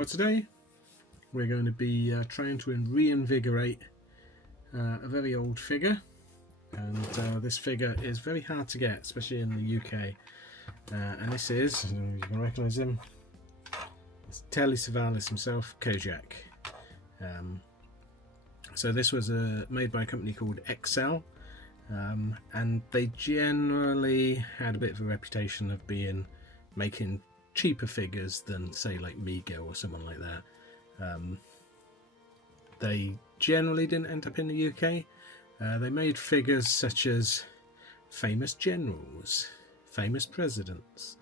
Well, today we're going to be trying to reinvigorate a very old figure, and this figure is very hard to get, especially in the UK. And this is, I don't know if you can recognise him, it's Telly Savalas himself, Kojak. So this was made by a company called Excel, and they generally had a bit of a reputation of making cheaper figures than, say, like Mego or someone like that. They generally didn't end up in the UK. They made figures such as famous generals, famous presidents,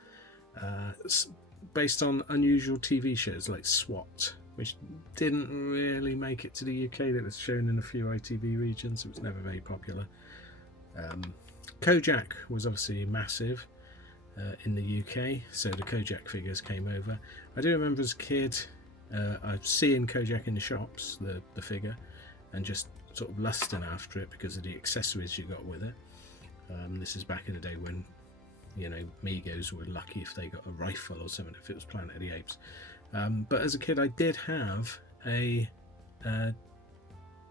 based on unusual TV shows like SWAT, which didn't really make it to the UK. That was shown in a few ITV regions. It was never very popular. Kojak was obviously massive in the UK, so the Kojak figures came over. I do remember as a kid I've seen Kojak in the shops, the figure, and just sort of lusting after it because of the accessories you got with it. This is back in the day when, you know, Migos were lucky if they got a rifle or something, if it was Planet of the Apes. But as a kid I did have a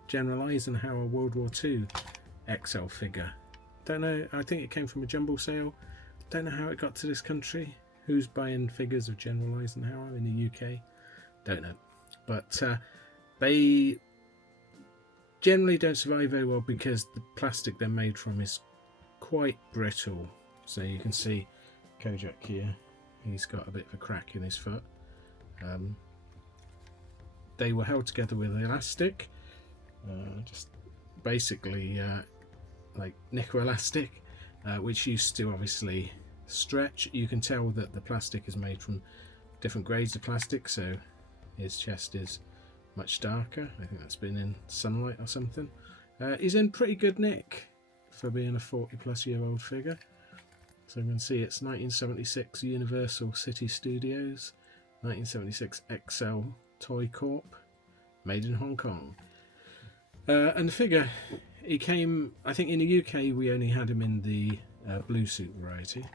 General Eisenhower World War II XL figure. Don't know, I think it came from a jumble sale. Don't know how it got to this country. Who's buying figures of General Eisenhower in the UK? Don't know. But they generally don't survive very well because the plastic they're made from is quite brittle. So you can see Kojak here, he's got a bit of a crack in his foot. They were held together with elastic, just basically like nickel elastic, which used to obviously stretch. You can tell that the plastic is made from different grades of plastic, so his chest is much darker. I think that's been in sunlight or something. He's in pretty good nick for being a 40-plus-year-old figure. So you can see it's 1976 Universal City Studios, 1976 XL Toy Corp, made in Hong Kong. And the figure, he came, I think in the UK we only had him in the blue suit variety.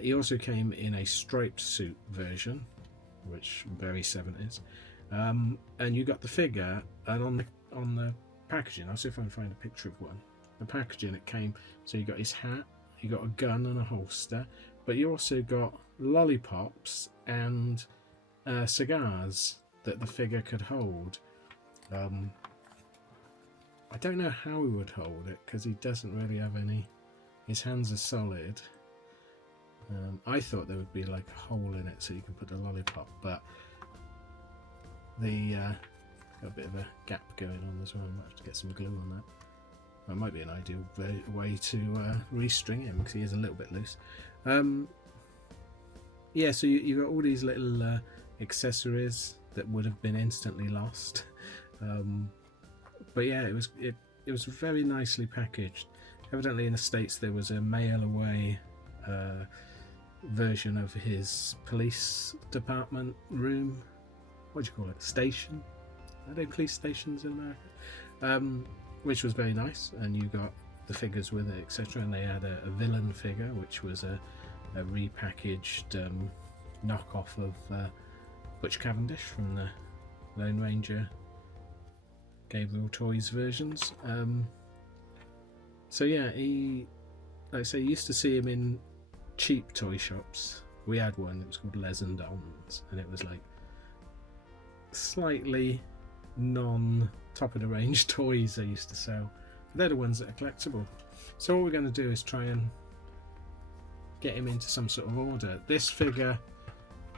He also came in a striped suit version, which very 70s. And you got the figure, and on the packaging, I'll see if I can find a picture of one. The packaging, it came, so you got his hat, you got a gun and a holster, but you also got lollipops and cigars that the figure could hold. I don't know how he would hold it because he doesn't really have any. His hands are solid. I thought there would be like a hole in it so you can put a lollipop, but got a bit of a gap going on as well. I might have to get some glue on that. That might be an ideal way to restring him because he is a little bit loose. Yeah, so you got all these little accessories that would have been instantly lost. But yeah, it was very nicely packaged. Evidently in the States there was a mail away version of his police department room. What do you call it? Station? Are they police stations in America? Which was very nice, and you got the figures with it, etc. And they had a villain figure, which was a repackaged knockoff of Butch Cavendish from the Lone Ranger Gabriel Toys versions. So yeah, like I say, you used to see him in cheap toy shops. We had one that was called Les and Dons, and it was like slightly non-top of the range toys they used to sell. They're the ones that are collectible. So what we're going to do is try and get him into some sort of order. This figure,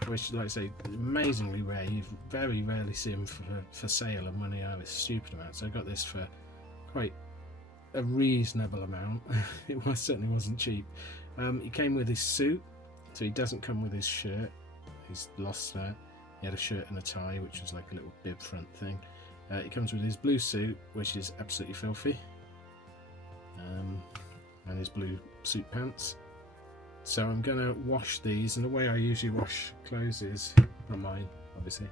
which, like I say, amazingly rare, you very rarely see him for sale, and when they are, it's stupid amount. So I got this for quite a reasonable amount. It certainly wasn't cheap. He came with his suit, so he doesn't come with his shirt. He's lost that. He had a shirt and a tie, which was like a little bib front thing. He comes with his blue suit, which is absolutely filthy, and his blue suit pants. So I'm going to wash these, and the way I usually wash clothes is, not mine obviously,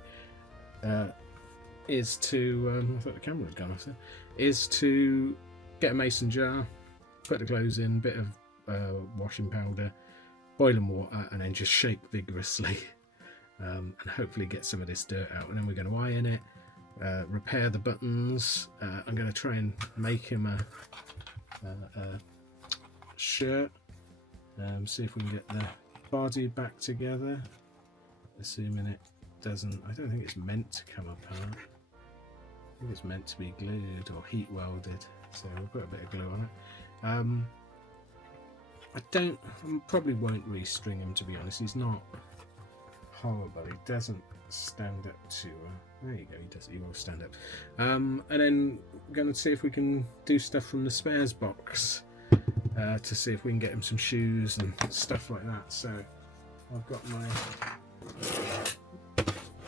is to, I thought the camera had gone off there, is to get a mason jar, put the clothes in, bit of washing powder, boiling water, and then just shake vigorously. and hopefully get some of this dirt out. And then we're going to iron it, repair the buttons. I'm going to try and make him a shirt. See if we can get the body back together, assuming it doesn't. I don't think it's meant to come apart. I think it's meant to be glued or heat welded, so we'll put a bit of glue on it. I probably won't restring him, to be honest. He's not horrible. He doesn't stand up to. There you go. He will stand up. And then we're going to see if we can do stuff from the spares box to see if we can get him some shoes and stuff like that. So I've got my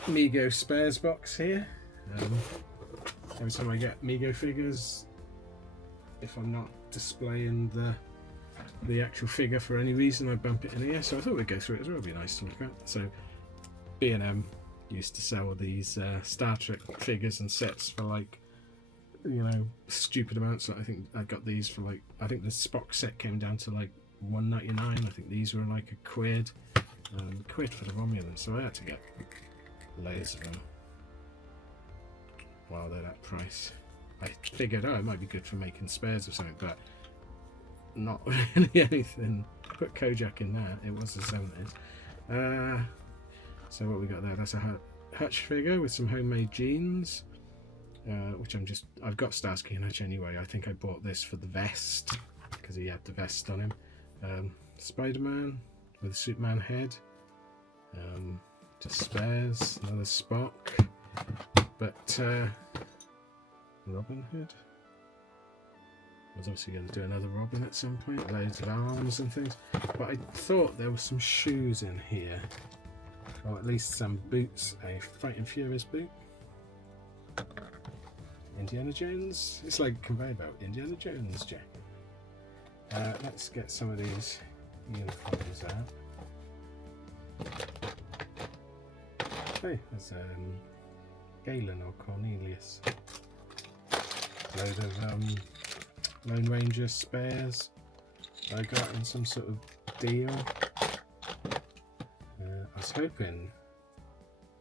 Mego spares box here. Every time I get Mego figures, if I'm not displaying the actual figure for any reason, I bump it in here. So I thought we'd go through it as well. It'd be nice to look at. So B&M used to sell these Star Trek figures and sets for like, you know, stupid amounts. Like I think I got these for like, I think the Spock set came down to like $1.99. I think these were like £1, £1 for the Romulans. So I had to get loads of them while they're that price. I figured, oh, it might be good for making spares or something, but not really anything. Put Kojak in there. It was the 70s. So what we got there? That's a Hutch figure with some homemade jeans, which I've got Starsky and Hutch anyway. I think I bought this for the vest because he had the vest on him. Spider-Man with a Superman head. Just spares. Another Spock. But Robin Hood. I was obviously going to do another Robin at some point. Loads of arms and things. But I thought there were some shoes in here. Or at least some boots. A Fighting Furies boot. Indiana Jones. It's like a conveyor belt. Indiana Jones jacket. Let's get some of these uniforms out. Okay, there's Galen or Cornelius. Load of Lone Ranger spares I got in some sort of deal. I was hoping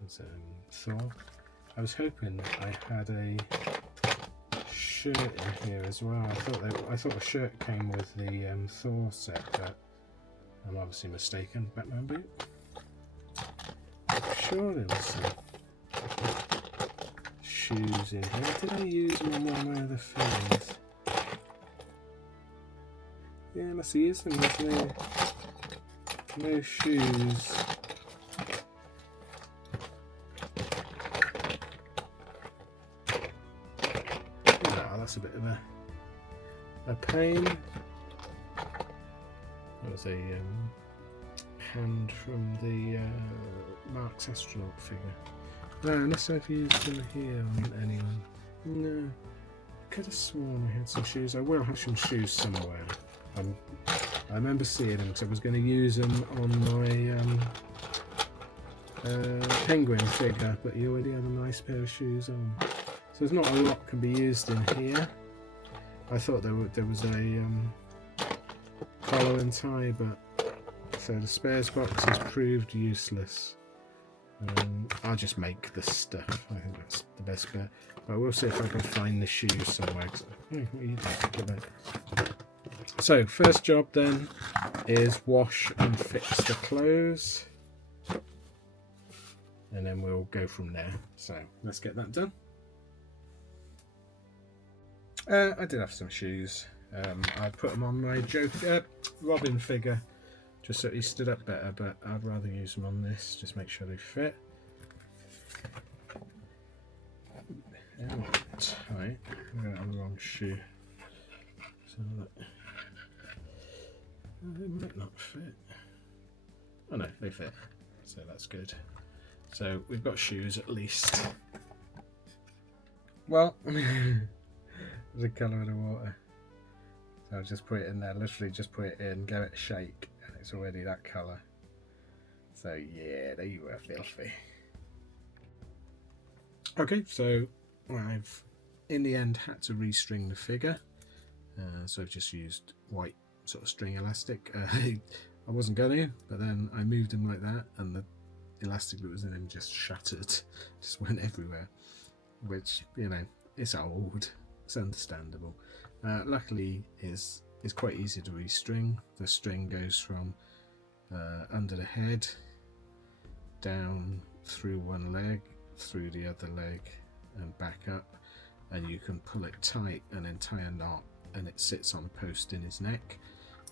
there's Thor. I was hoping I had a shirt in here as well. I thought a shirt came with the Thor set, but I'm obviously mistaken. Batman boot. I'm sure there was some shoes in here. Did I use them on one of my other films? Yeah, I must have used them. There's no shoes. Oh, that's a bit of a pain. That was a hand from the Mark's astronaut figure. No, unless I've used them here on anyone. No. Could have sworn I had some shoes. I will have some shoes somewhere. I remember seeing them because I was going to use them on my penguin figure, but he already had a nice pair of shoes on. So there's not a lot can be used in here. I thought there was a collar and tie, but so the spares box has proved useless. I'll just make the stuff. I think that's the best bet. But we'll see if I can find the shoes somewhere. What are you doing? So first job then is wash and fix the clothes, and then we'll go from there. So let's get that done. I did have some shoes. I put them on my Robin figure just so he stood up better, but I'd rather use them on this, just make sure they fit. Tight. I'm going on the wrong shoe. So they might not fit. Oh no, they fit. So that's good. So we've got shoes at least. Well, the colour of the water. So I'll just put it in there, literally just put it in, give it a shake, and it's already that colour. So yeah, they were filthy. Okay, so I've in the end had to restring the figure. So I've just used white sort of string elastic. I wasn't going to, but then I moved him like that, and elastic that was in him just shattered, just went everywhere, which, you know, it's old, it's understandable. Luckily it's quite easy to restring. The string goes from under the head down through one leg, through the other leg and back up, and you can pull it tight and then tie a knot, and it sits on a post in his neck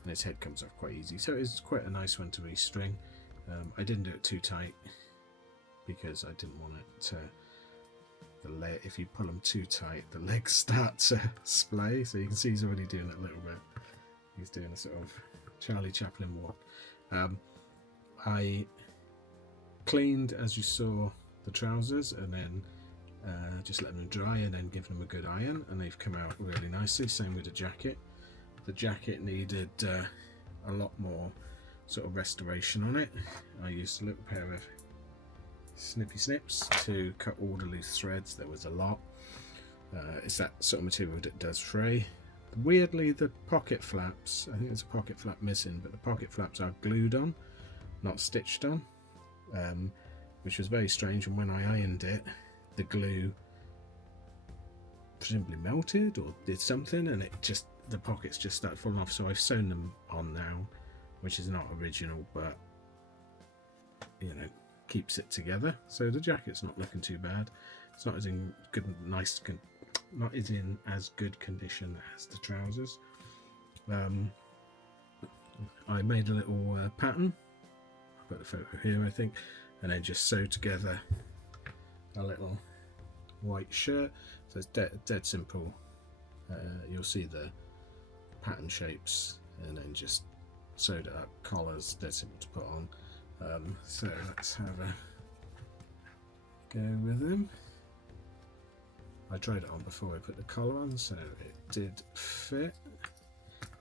and his head comes off quite easy. So it's quite a nice one to restring. I didn't do it too tight because I didn't want it to, if you pull them too tight, the legs start to splay. So you can see he's already doing it a little bit. He's doing a sort of Charlie Chaplin walk. I cleaned, as you saw, the trousers, and then just let them dry and then give them a good iron, and they've come out really nicely. Same with the jacket. The jacket needed a lot more sort of restoration on it. I used a little pair of snippy snips to cut all the loose threads. There was a lot. It's that sort of material that does fray. Weirdly, the pocket flaps, I think there's a pocket flap missing, but the pocket flaps are glued on, not stitched on, which was very strange. And when I ironed it, the glue presumably melted or did something, and the pockets just started falling off. So I've sewn them on now, which is not original, but you know, keeps it together. So the jacket's not looking too bad. It's not as in as good condition as the trousers. I made a little pattern. I've got the photo here, I think, and then just sewed together a little white shirt. So it's dead simple. You'll see the pattern shapes, and then just sewed it up. Collars, dead simple to put on. So let's have a go with them. I tried it on before I put the collar on, so it did fit.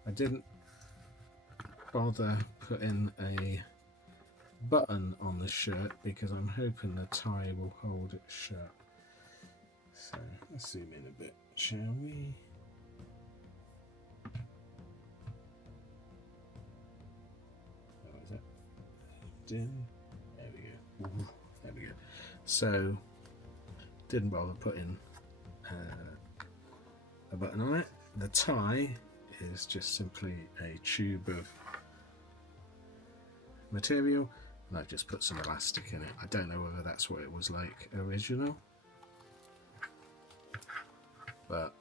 I didn't bother putting a button on the shirt because I'm hoping the tie will hold it shut. So let's zoom in a bit, shall we? Oh, is that in? There we go. Ooh, there we go. So didn't bother putting a button on it. The tie is just simply a tube of material, and I've just put some elastic in it. I don't know whether that's what it was like original, but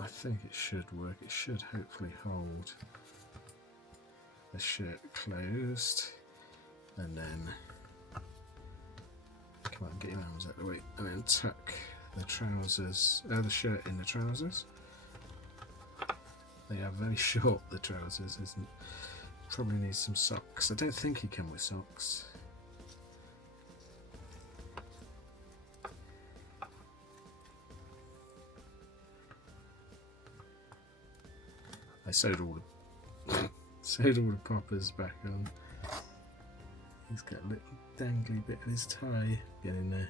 I think it should work. It should hopefully hold the shirt closed, and then come on, get your arms out of the way, and then tuck the trousers, the shirt in the trousers. They are very short, the trousers, isn't it? Probably needs some socks. I don't think he came with socks. I sewed all the poppers back on. He's got a little dangly bit of his tie. Get in there.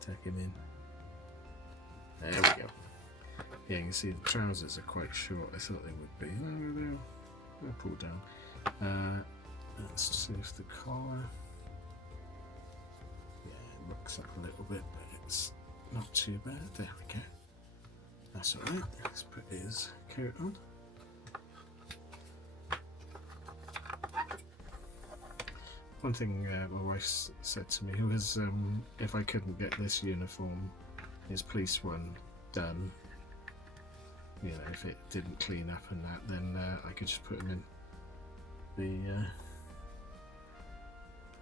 Tuck him in. There we go. Yeah, you can see the trousers are quite short. I thought they would be. No, they'll pull down. Let's see if the collar. Yeah, it looks up a little bit, but it's not too bad. There we go. That's alright. Let's put his coat on. One thing my wife said to me was if I couldn't get this uniform, his police one, done, you know, if it didn't clean up and that, then I could just put him in the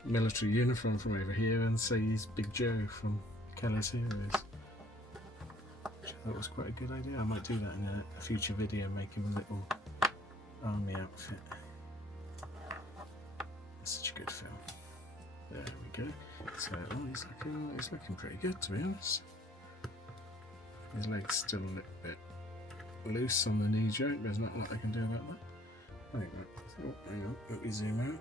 military uniform from over here and say he's Big Joe from Kelly's Heroes. Which I thought was quite a good idea. I might do that in a future video, make him a little army outfit. That's such a good film. There we go. So he's looking pretty good, to be honest. His legs still a little bit loose on the knee joint. There's not a lot I can do about that. I think that. Oh, hang on. Let me zoom out.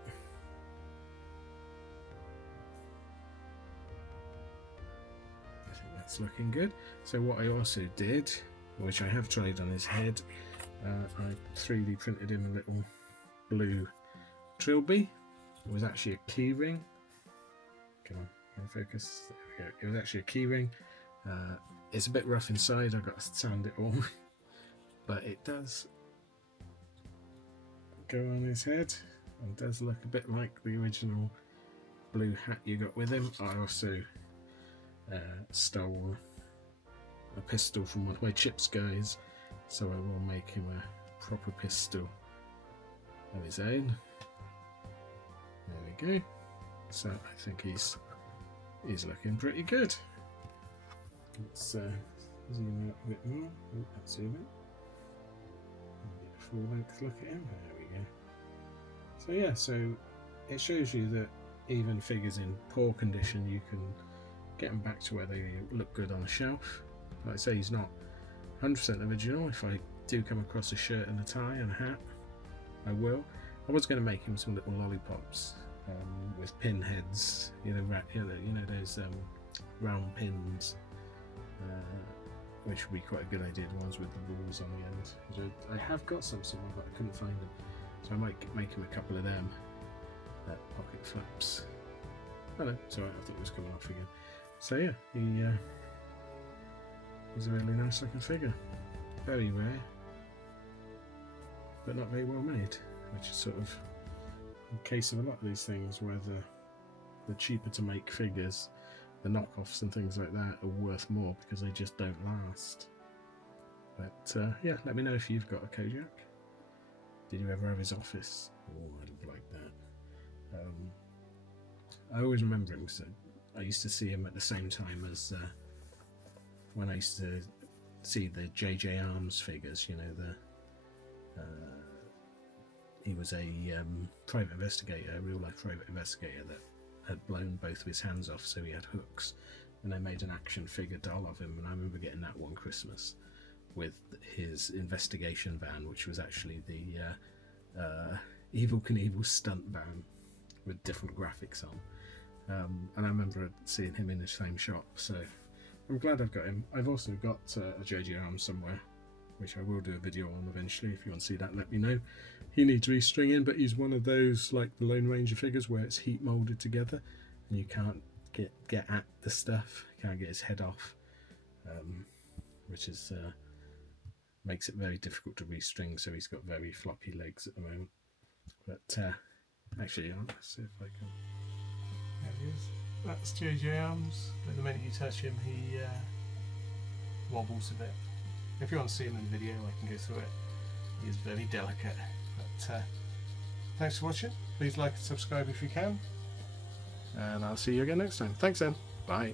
I think that's looking good. So what I also did, which I have tried on his head, I 3D printed him a little blue trilby. It was actually a key ring. Come on, focus. There we go. It was actually a key ring. It's a bit rough inside. I've got to sand it all, but it does go on his head and does look a bit like the original blue hat you got with him. I also stole a pistol from one of my Chips guys, so I will make him a proper pistol of his own. There we go. So I think he's looking pretty good. Let's zoom out a bit more. Oh, let's zoom in. Get a full length look at him. There we go. So yeah, so it shows you that even figures in poor condition, you can get them back to where they look good on a shelf. Like I say, he's not 100% original. If I do come across a shirt and a tie and a hat, I will. I was going to make him some little lollipops with pin heads, you know those round pins, which would be quite a good idea. The ones with the balls on the end. I have got some somewhere, but I couldn't find them, so I might make him a couple of them. Pocket flaps. Hello, sorry, I thought it was coming off again. So yeah, he's a really nice looking figure. Very rare, but not very well made, which is sort of in case of a lot of these things where the cheaper to make figures, the knockoffs and things like that are worth more because they just don't last. But yeah, let me know if you've got a Kojak. Did you ever have his office? Oh, I'd have liked that. I always remember him because I used to see him at the same time as when I used to see the JJ Arms figures, you know, he was a private investigator, a real life private investigator that had blown both of his hands off, so he had hooks, and they made an action figure doll of him, and I remember getting that one Christmas with his investigation van, which was actually the Evel Knievel stunt van with different graphics on. And I remember seeing him in the same shop, so I'm glad I've got him. I've also got a JJ Arms somewhere, which I will do a video on eventually. If you want to see that, let me know. He needs restringing, but he's one of those like the Lone Ranger figures where it's heat molded together and you can't get at the stuff, you can't get his head off, which is makes it very difficult to restring, so he's got very floppy legs at the moment. But actually, let's see if I can. There he is. That's JJ Arms. But the minute you touch him, he wobbles a bit. If you want to see him in the video, I can go through it. He is very delicate. But thanks for watching. Please like and subscribe if you can. And I'll see you again next time. Thanks then. Bye.